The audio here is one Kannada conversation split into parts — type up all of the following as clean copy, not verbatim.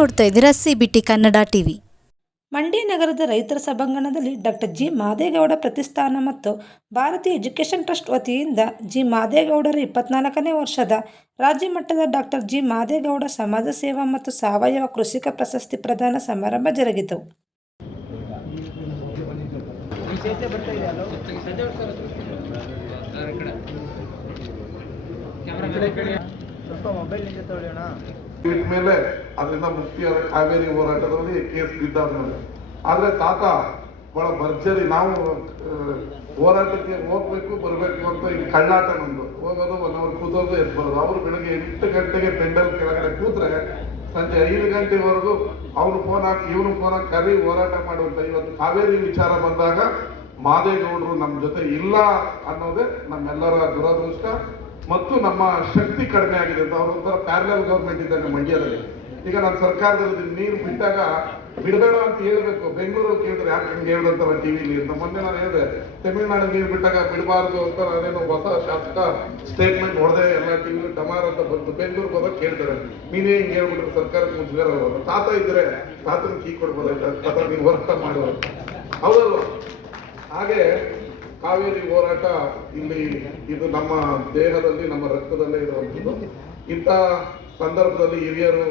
ನೋಡ್ತಾ ಇದ್ದೀರಾ CBT ಕನ್ನಡ ಟಿವಿ. ಮಂಡ್ಯ ನಗರದ ರೈತರ ಸಭಾಂಗಣದಲ್ಲಿ ಡಾಕ್ಟರ್ ಜಿ ಮಾದೇಗೌಡ ಪ್ರತಿಷ್ಠಾನ ಮತ್ತು ಭಾರತೀಯ ಎಜುಕೇಷನ್ ಟ್ರಸ್ಟ್ ವತಿಯಿಂದ ಜಿ ಮಾದೇಗೌಡರ 24ನೇ ವರ್ಷದ ರಾಜ್ಯ ಮಟ್ಟದ ಡಾಕ್ಟರ್ ಜಿ ಮಾದೇಗೌಡ ಸಮಾಜ ಸೇವಾ ಮತ್ತು ಸಾವಯವ ಕೃಷಿಕ ಪ್ರಶಸ್ತಿ ಪ್ರದಾನ ಸಮಾರಂಭ ಜರುಗಿತು. ಮೇಲೆ ಅದರಿಂದ ಮುಕ್ತಿಯಾದ ಕಾವೇರಿ ಹೋರಾಟದಲ್ಲಿ ಕೇಸ್ ಬಿದ್ದಾದ್ಮೇಲೆ ಆದ್ರೆ ತಾತ ಬಹಳ ಭರ್ಜರಿ ನಾವು ಹೋರಾಟಕ್ಕೆ ಹೋಗ್ಬೇಕು ಬರಬೇಕು ಅಂತ ಈಗ ಕಳ್ಳಾಟ ನಮ್ದು ಹೋಗೋದು 1 ಅವರ್ ಕೂತೋದು ಎದ್ದು ಬರೋದು. ಅವರು ಬೆಳಗ್ಗೆ 8 ಗಂಟೆಗೆ ಪೆಂಡಲ್ ಕೆಳಗಡೆ ಕೂತ್ರೆ ಸಂಜೆ 5 ಗಂಟೆವರೆಗೂ ಅವ್ರು ಫೋನ್ ಹಾಕಿ ಇವ್ರು ಫೋನ್ ಹಾಕಿ ಕರಿ ಹೋರಾಟ ಮಾಡುವಂತ. ಇವತ್ತು ಕಾವೇರಿ ವಿಚಾರ ಬಂದಾಗ ಮಾದೇಗೌಡರು ನಮ್ಮ ಜೊತೆ ಇಲ್ಲ ಅನ್ನೋದೇ ನಮ್ಮೆಲ್ಲರ ದುರದೃಷ್ಟ ಮತ್ತು ನಮ್ಮ ಶಕ್ತಿ ಕಡಿಮೆ ಆಗಿದೆ ಅಂತ. ಅವ್ರ ಒಂಥರ ಪ್ಯಾರಲಲ್ ಗೌರ್ಮೆಂಟ್ ಇದ್ದಂಗೆ ಮಂಡ್ಯದಲ್ಲಿ. ಈಗ ನಾನು ಸರ್ಕಾರದಲ್ಲಿ ನೀರು ಬಿಟ್ಟಾಗ ಬಿಡಬೇಡ ಅಂತ ಹೇಳ್ಬೇಕು, ಬೆಂಗಳೂರಲ್ಲಿ ಕೇಳಿದ್ರೆ ಯಾಕೆ ಹಂಗೆ ಹೇಳ್ದಂತಾರ ಟಿವಿಲಿ ಅಂತ. ಮೊನ್ನೆ ನಾನು ಹೇಳಿದೆ ತಮಿಳ್ನಾಡು ನೀರು ಬಿಟ್ಟಾಗ ಬಿಡಬಾರ್ದು ಅಂತ ಅದೇನೋ ಹೊಸ ಶಾಸಕ ಸ್ಟೇಟ್ಮೆಂಟ್ ಹೊಡೆದೆ ಎಲ್ಲ ಟಿವಿಲಿ ಟಮಾರ್ ಅಂತ ಬಂತು. ಬೆಂಗಳೂರಿಗೆ ಹೋದಾಗ ಕೇಳ್ತಾರೆ ನೀನೇ ಹಿಂಗೆ ಹೇಳ್ಬಿಟ್ರೆ ಸರ್ಕಾರಕ್ಕೆ ಮುಜುಗರ ಅಲ್ವ, ತಾತ ಇದ್ರೆ ತಾತನ ಕೀ ಕೊಡ್ಬೋದಾಯ್ತು, ತಾತ ನೀವು ಹೋರಾಟ ಮಾಡುವ ಹೌದಲ್ವ. ಹಾಗೆ ಕಾವೇರಿ ಹೋರಾಟ ಇಲ್ಲಿ ಇದು ನಮ್ಮ ದೇಹದಲ್ಲಿ ನಮ್ಮ ರಕ್ತದಲ್ಲೇ ಇರುವಂಥದ್ದು. ಇಂಥ ಸಂದರ್ಭದಲ್ಲಿ ಹಿರಿಯರು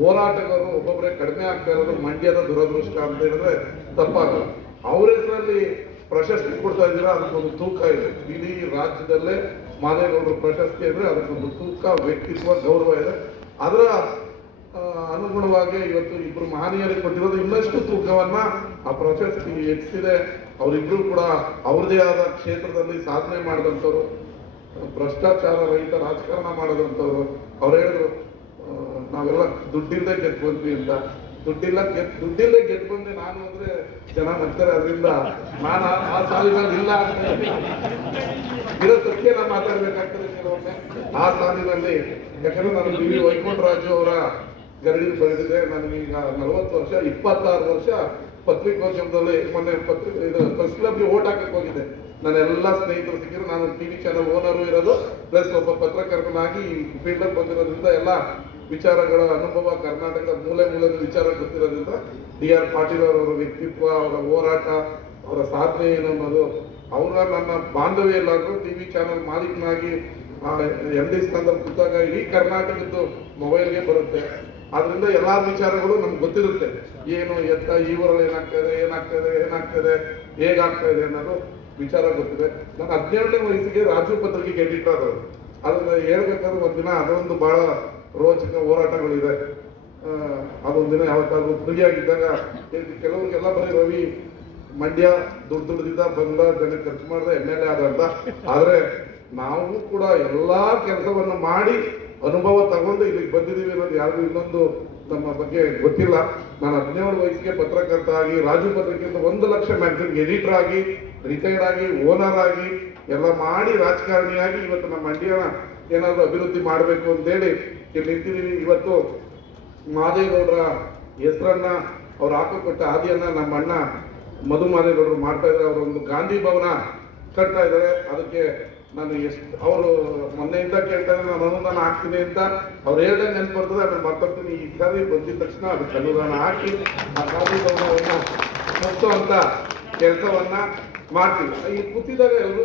ಹೋರಾಟಗಾರರು ಒಬ್ಬೊಬ್ಬರೇ ಕಡಿಮೆ ಆಗ್ತಾ ಇರೋದು ಮಂಡ್ಯದ ದುರದೃಷ್ಟ ಅಂತ ಹೇಳಿದ್ರೆ ತಪ್ಪಾಗಲ್ಲ. ಅವ್ರ ಹೆಸರಲ್ಲಿ ಪ್ರಶಸ್ತಿ ಕೊಡ್ತಾ ಇದ್ದೀರಾ, ಅದಕ್ಕೊಂದು ತೂಕ ಇದೆ. ಇಡೀ ರಾಜ್ಯದಲ್ಲೇ ಮಾದೇಗೌಡರು ಪ್ರಶಸ್ತಿ ಅಂದ್ರೆ ಅದಕ್ಕೊಂದು ತೂಕ, ವ್ಯಕ್ತಿತ್ವ, ಗೌರವ ಇದೆ. ಅದರ ಅನುಗುಣವಾಗಿ ಇವತ್ತು ಇಬ್ರು ಮಹನೀಯರಿಗೆ ಕೊಟ್ಟಿರೋದು ಇನ್ನಷ್ಟು ತೂಕವನ್ನ ಆ ಪ್ರಶಸ್ತಿ ಹೆಚ್ಚಿದೆ. ಅವರಿಬ್ರು ಕೂಡ ಅವ್ರದೇ ಆದ ಕ್ಷೇತ್ರದಲ್ಲಿ ಸಾಧನೆ ಮಾಡಿದಂಥವ್ರು, ಭ್ರಷ್ಟಾಚಾರ ರಹಿತ ರಾಜಕಾರಣ ಮಾಡಿದಂಥವ್ರು. ಅವ್ರು ಹೇಳಿದ್ರು ನಾವೆಲ್ಲ ದುಡ್ಡಿಲ್ಲದೆ ಗೆದ್ದು ಬಂದ್ವಿ ಅಂತ. ದುಡ್ಡಿಲ್ಲದೆ ಗೆದ್ದು ಬಂದೆ ನಾನು ಅಂದ್ರೆ ಜನ ನಗ್ತಾರೆ. ಅದರಿಂದ ನಾನು ಆ ಸಾಲಿನಲ್ಲಿ ಇಲ್ಲ ಅಂತ ಇರೋ ಸತ್ಯ ನಾನು ಮಾತಾಡ್ಬೇಕಾಗ್ತದೆ ಕೆಲವೊಮ್ಮೆ. ಆ ಸಾಲಿನಲ್ಲಿ ಯಾಕಂದ್ರೆ ನಾನು ವಿ ವೈಕುಂಠರಾಜು ಅವರ ಗರಡಿ ಬರೆದಿದೆ. ನನಗೀಗ 40 ವರ್ಷ, 26 ವರ್ಷ ಪತ್ರಿಕೋದ್ಯಮದಲ್ಲಿ. ಮೊನ್ನೆ ಪ್ರೆಸ್ ಕ್ಲಬ್ಗೆ ಓಟ್ ಹಾಕಕ್ಕೆ ಹೋಗಿದ್ದೆ. ನನ್ನೆಲ್ಲ ಸ್ನೇಹಿತರು ಸಿಕ್ಕಿದ್ರು. ನಾನು TV ಚಾನಲ್ ಓನರು ಇರೋದು ಪ್ಲಸ್ ಒಬ್ಬ ಪತ್ರಕರ್ತನಾಗಿ ಫೀಲ್ಡಲ್ಲಿ ಬಂದಿರೋದ್ರಿಂದ ಎಲ್ಲ ವಿಚಾರಗಳ ಅನುಭವ, ಕರ್ನಾಟಕ ಮೂಲೆ ಮೂಲೆ ವಿಚಾರ ಗೊತ್ತಿರೋದ್ರಿಂದ DR ಪಾಟೀಲ್ ಅವರ ವ್ಯಕ್ತಿತ್ವ, ಅವರ ಹೋರಾಟ, ಅವರ ಸಾಧನೆ ಏನು ಅನ್ನೋದು, ಅವರ ನನ್ನ ಬಾಂಧವ್ಯ ಎಲ್ಲಾದರೂ TV ಚಾನಲ್ ಮಾಲೀಕನಾಗಿ MD ಸ್ಥಾನದಲ್ಲಿ ಕೂತಾಗ ಇಡೀ ಕರ್ನಾಟಕದ್ದು ಮೊಬೈಲ್ಗೆ ಬರುತ್ತೆ. ಆದ್ರಿಂದ ಎಲ್ಲಾ ವಿಚಾರಗಳು ನಮ್ಗೆ ಗೊತ್ತಿರುತ್ತೆ. ಏನು ಎತ್ತ ಈ ಊರಲ್ಲಿ ಏನಾಗ್ತದೆ ಹೇಗಾಗ್ತಾ ಇದೆ ಅನ್ನೋದು ವಿಚಾರ ಗೊತ್ತಿದೆ. ನಾನು 17ನೇ ವಯಸ್ಸಿಗೆ ರಾಜು ಪತ್ರಿಕೆಗೆ ಎಡಿಟರ್ ಆದವರು. ಅದನ್ನ ಹೇಳ್ಬೇಕಾದ್ರೆ ಒಂದಿನ ಅದೊಂದು ಬಹಳ ರೋಚಕ ಹೋರಾಟಗಳಿದೆ. ಅದೊಂದಿನ ಯಾವತ್ತಾದ್ರೂ ಫ್ರೀ ಆಗಿದ್ದಾಗ ಕೆಲವ್ರಿಗೆಲ್ಲ ಬರೀ ರವಿ ಮಂಡ್ಯ ದುಡ್ದಿದ್ದ ಬಂದ ಜನ ಖರ್ಚು ಮಾಡಿದ MLA ಆದ ಅಂತ. ಆದ್ರೆ ನಾವು ಕೂಡ ಎಲ್ಲಾ ಕೆಲಸವನ್ನು ಮಾಡಿ ಅನುಭವ ತಗೊಂಡು ಇಲ್ಲಿಗೆ ಬಂದಿದ್ದೀವಿ ಅನ್ನೋದು ಯಾರಿಗೂ ಇನ್ನೊಂದು ನಮ್ಮ ಬಗ್ಗೆ ಗೊತ್ತಿಲ್ಲ. ನಾನು 17 ವಯಸ್ಸಿಗೆ ಪತ್ರಕರ್ತ ಆಗಿ ರಾಜು ಪತ್ರಿಕೆಯಿಂದ 1 ಲಕ್ಷ ಮ್ಯಾಗಝಿನ್ ಎಡಿಟರ್ ಆಗಿ, ರಿಟೈರ್ಡ್ ಆಗಿ, ಓನರ್ ಆಗಿ ಎಲ್ಲ ಮಾಡಿ ರಾಜಕಾರಣಿಯಾಗಿ ಇವತ್ತು ನಮ್ಮ ಮಂಡ್ಯನ ಏನಾದ್ರು ಅಭಿವೃದ್ಧಿ ಮಾಡಬೇಕು ಅಂತೇಳಿ ಇಲ್ಲಿ ನಿಂತಿದ್ದೀವಿ. ಇವತ್ತು ಮಾದೇಗೌಡರ ಹೆಸರನ್ನ ಅವ್ರು ಹಾಕಿಕೊಟ್ಟ ಹಾದಿಯನ್ನ ನಮ್ಮ ಅಣ್ಣ ಮಧು ಮಾದೇಗೌಡರು ಮಾಡ್ತಾ ಇದ್ದಾರೆ. ಅವರೊಂದು ಗಾಂಧಿ ಭವನ ಕಟ್ತಾ ಇದ್ದಾರೆ. ಅದಕ್ಕೆ ನಾನು ಅವರು ಮೊನ್ನೆಯಿಂದ ಕೇಳ್ತಾ ಇದ್ದಾರೆ ನಾನು ಅನುದಾನ ಹಾಕ್ತೀನಿ ಅಂತ. ಅವ್ರು ಹೇಳ್ದಂಗೆ ನೆನಪು ಬರ್ತದೆ, ಆಮೇಲೆ ಮರ್ತೋಗ್ತೀನಿ. ಈ ಸಾರಿ ಬಂದಿದ ತಕ್ಷಣ ಅದಕ್ಕೆ ಅನುದಾನ ಹಾಕಿ ಆ ಗಾಂಧಿ ಭವನವನ್ನು ಮುಚ್ಚುವಂತ ಕೆಲಸವನ್ನ ಮಾಡ್ತೀವಿ. ಈ ಕೂತಿದಾಗ ಎಲ್ಲರೂ